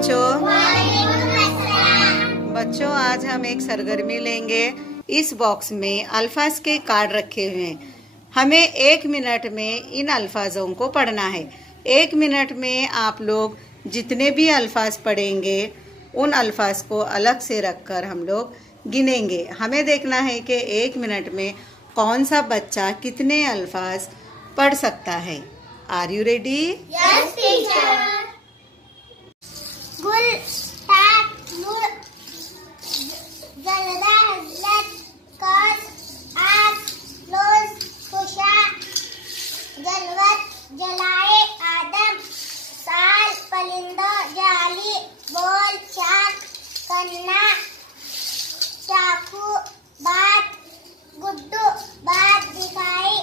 बच्चों। बच्चों, आज हम एक सरगर्मी लेंगे। इस बॉक्स में अल्फाज के कार्ड रखे हुए हैं। हमें 1 मिनट में इन अल्फाजों को पढ़ना है। 1 मिनट में आप लोग जितने भी अल्फाज पढ़ेंगे उन अल्फाज को अलग से रखकर हम लोग गिनेंगे। हमें देखना है कि 1 मिनट में कौन सा बच्चा कितने अल्फाज पढ़ सकता है। Are you ready? Yes teacher. गुल नूर जलदा हजरत कस आस लोज खुशा जलवत जलाए आदम साल परिंदा जाली बोल चाक कन्ना चाकू बात गुड्डू बात दिखाई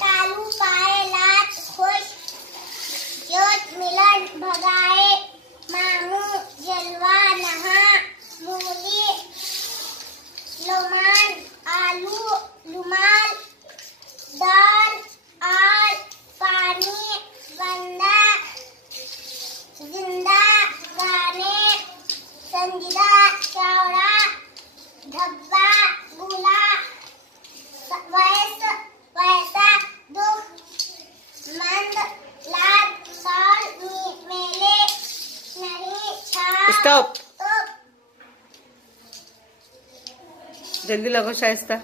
कालू पाए लात खुश जोत मिलन भगाए मामू जलवा नहा मूली लुमान आलू लुमाल दाल आल पानी बंदा जिंदा गाने संजीदा चौड़ा धब्बा गुला वैसा दुख मंद लाद साल मेले नहीं छा। स्टॉप। जल्दी लगो शाइस्ता।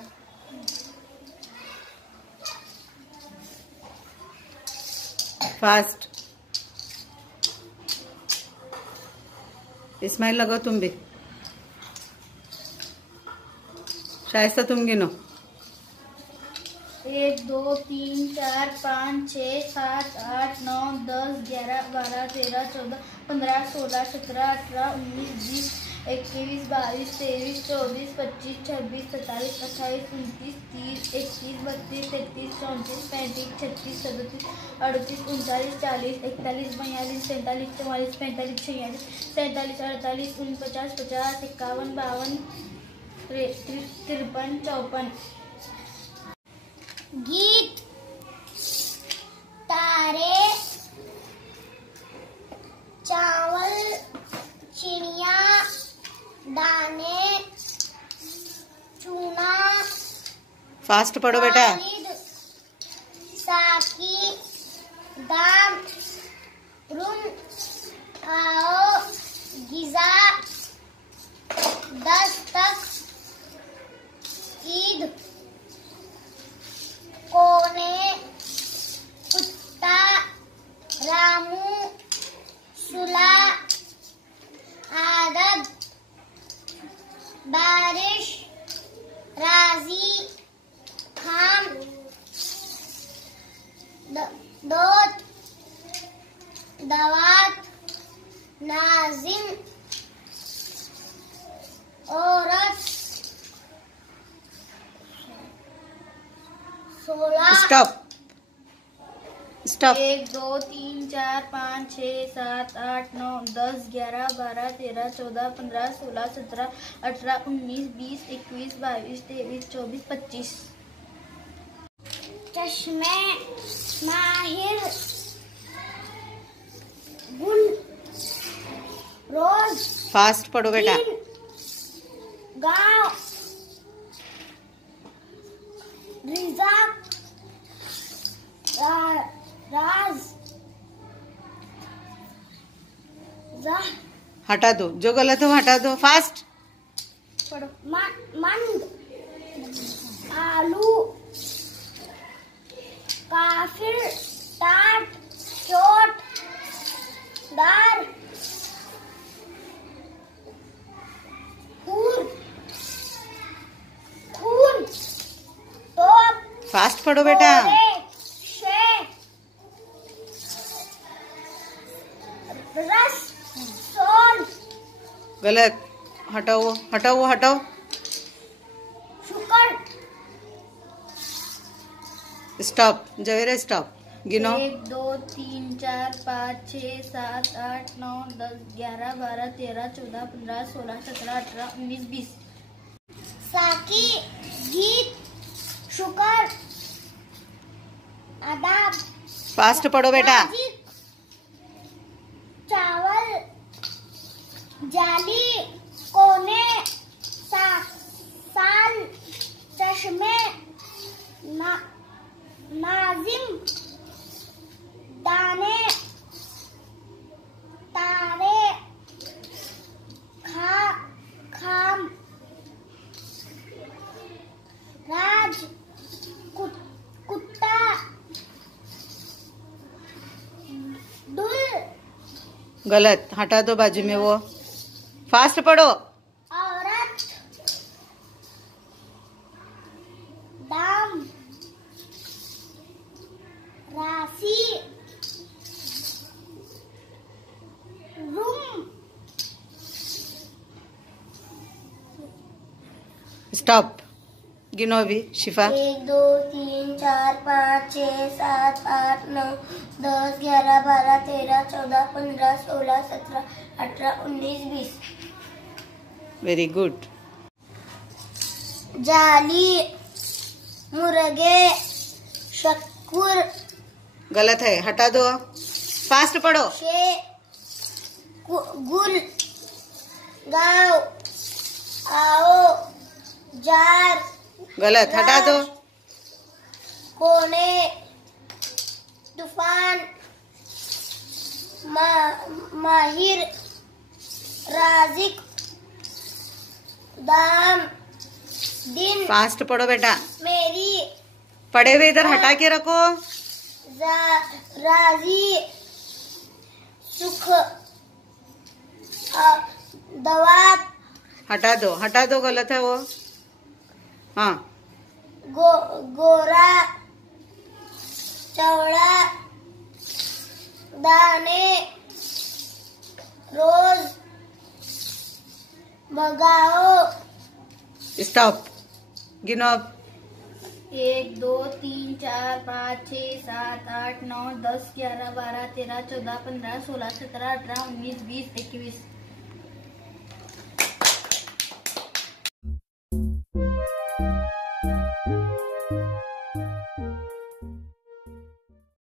फास्ट। इस्माइल लगो तुम भी। शाइस्ता तुम गिनो। 1 2 3 4 5 6 7 8 9 10 11 12 13 14 15 16 17 18 19 20 21 22 23 24 25 26 27 28 29 30 31 32 33 34 35 36 37 38 39 40 41 42 43 44 45 46 47 48 49 50 51 52 53 54 गीत तारे चावल चिड़िया दाने चूना। फास्ट पढ़ो बेटा। साकी दाम रुन आओ गिजा 10 तक ईद कोने कुत्ता रामू सुला आदब बारिश राजी खाम दोत दवात नाजिम औरत 16। स्टॉप। स्टॉप। 1 2 3 4 5 6 7 8 9 10 11 12 13 14 15 16 17 18 19 20 21 22 23 24 25। चश्मे माहिर गुल रोज फास्ट पढ़ो बेटा। गाँव रिजाक राज हटा दो, जो गलत हो हटा दो। फास्ट पढ़ो। मंद आलू काफिर टाट चोट दार खून तोप। फास्ट पढ़ो बेटा। रस सोन गलत। हटाओ हटाओ हटाओ। शुक्र स्टॉप। जवेरा स्टॉप। गिनो। 1 2 3 4 5 6 7 8 9 10 11 12 13 14 15 16 17 18 19 20। साकी गीत शुक्र आदाब फास्ट पढ़ो बेटा। चावल नाजिम दाने तारे खाम राज कुत्ता दुल गलत, हटा दो बाजू में वो। फास्ट पढ़ो। औरत दाम राशि रूम स्टॉप। गिनो अभी शिफा। 1 2 3 4 5 6 7 8 9 10 11 12 13 14 15 16 17 18 19 20 वेरी गुड। जाली मुर्गे शक्कुर गलत है, हटा दो। फास्ट पढ़ो। गुल गाँव आओ जार गलत, हटा दो। कोने तूफान माहिर राजिक दाम दिन फास्ट पढ़ो बेटा। मेरी पढ़े हुए इधर हटा के रखो। राजी सुख दवात हटा दो, गलत है वो। हाँ। गोरा चौड़ा दाने रोज भगाओ स्टॉप। गिनो अब। 1 2 3 4 5 6 7 8 9 10 11 12 13 14 15 16 17 18 19 20 21